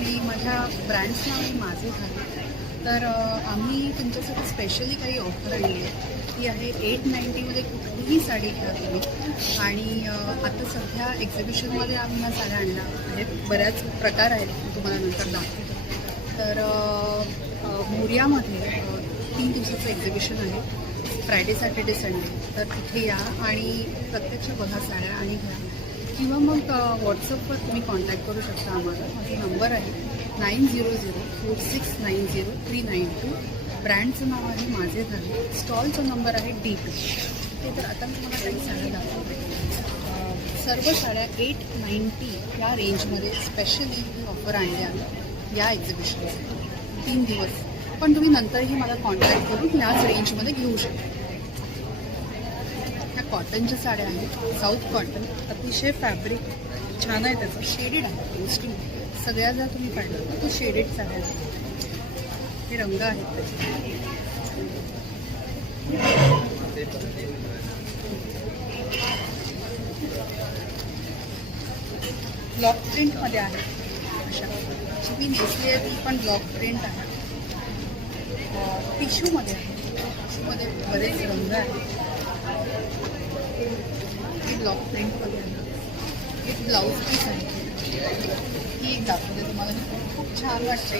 आणि माझ्या ब्रँड्सचं नाव आहे माझे घाले. तर आम्ही तुमच्यासाठी स्पेशली काही ऑफर आणली आहे. ती आहे 890मध्ये कुठलीही साडी घ्या तुम्ही. आणि आता सध्या एक्झिबिशनमध्ये आम्ही ह्या साड्या आणल्या आहेत. बऱ्याच प्रकार आहेत, तुम्हाला नंतर दाखवतो. तर मोर्यामध्ये 3 दिवसाचं एक्झिबिशन आहे, फ्रायडे सॅटर्डे संडे. तर तिथे या आणि प्रत्यक्ष बघा साड्या आणि घ्या. किंवा मग व्हॉट्सअपवर तुम्ही कॉन्टॅक्ट करू शकता आम्हाला. माझा नंबर आहे 9004690392. ब्रँडचं नाव आहे माझे झाले. स्टॉलचा नंबर आहे D2. ते तर आता मी तुम्हाला काही साड्या दाखवते. सर्व साड्या 890 या रेंजमध्ये स्पेशली ऑफर आणल्या या एक्झिबिशनसाठी 3 दिवस. पण तुम्ही नंतरही मला कॉन्टॅक्ट करून याच रेंजमध्ये घेऊ शकता. ह्या कॉटनच्या साड्या आहेत, साऊथ कॉटन. अतिशय फॅब्रिक छान आहे, त्याचं शेडेड आहे. पेस्टिंग सगळ्या जर तुम्ही पाहिलं तर तो शेडेड साड्या आहेत. हे रंग आहेत त्याचे. ब्लॉक प्रिंटमध्ये आहे. अशा जी मी नेसली आहे ती पण ब्लॉक प्रिंट आहे. टिश्यूमध्ये आहे. टिश्यूमध्ये बरेच रंग आहेत. हे ब्लॉक प्रिंटमध्ये आहे. एक ब्लाऊज पीस आहे. ही एक दाखवते तुम्हाला. खूप छान वाटते.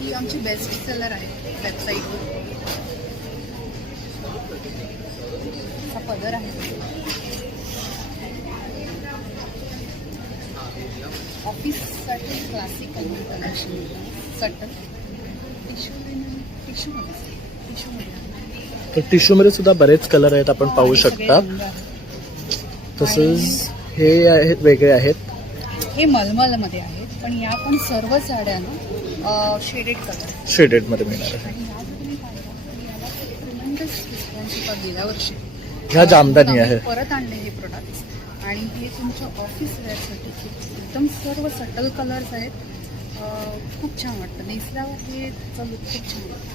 ही आमची बेस्ट सेलर आहे वेबसाईटवर. हा पदर आहे. ऑफिससाठी क्लासिक कलेक्शन सटल तर टिश्यूमध्ये सुद्धा बरेच कलर आहेत, आपण पाहू शकता. तसंच हे आहेत, वेगळे आहेत. हे मलमलमध्ये आहेत, पण या पण सर्व साड्यांना शेडेड कलर शेडेडमध्ये मिळणार आहे. आणि या जर तुम्ही पाहिलं याला ट्रिमेंडस रिस्पॉन्स होता गेल्या वर्षी. ह्या जामदानी आहे. परत आणले हे प्रोडक्ट्स आणि हे तुमच्या ऑफिस वेअरसाठी एकदम सर्व सटल कलर्स आहेत. खूप छान वाटतं नेसल्यावर. हे त्याचा लुक खूप छान वाटतं.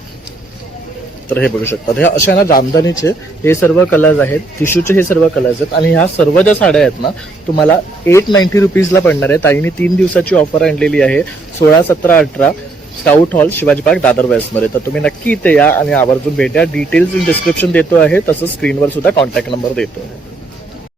तर हे बघू शकता, हे अशा ना जामदानीचे हे सर्व कलर्स आहेत. टिश्यूचे हे सर्व कलर्स आहेत. आणि ह्या सर्व ज्या साड्या आहेत ना तुम्हाला 890 रुपीजला पडणार आहे. ताईने 3 दिवसाची ऑफर आणलेली आहे. 16, 17, 18 scout hall, Shivaji park, Dadar वेस्टमध्ये. तर तुम्ही नक्की इथे या आणि आवर्जून भेटा. डिटेल्स इन डिस्क्रिप्शन देतो आहे, तसंच स्क्रीनवर सुद्धा कॉन्टॅक्ट नंबर देतो आहे.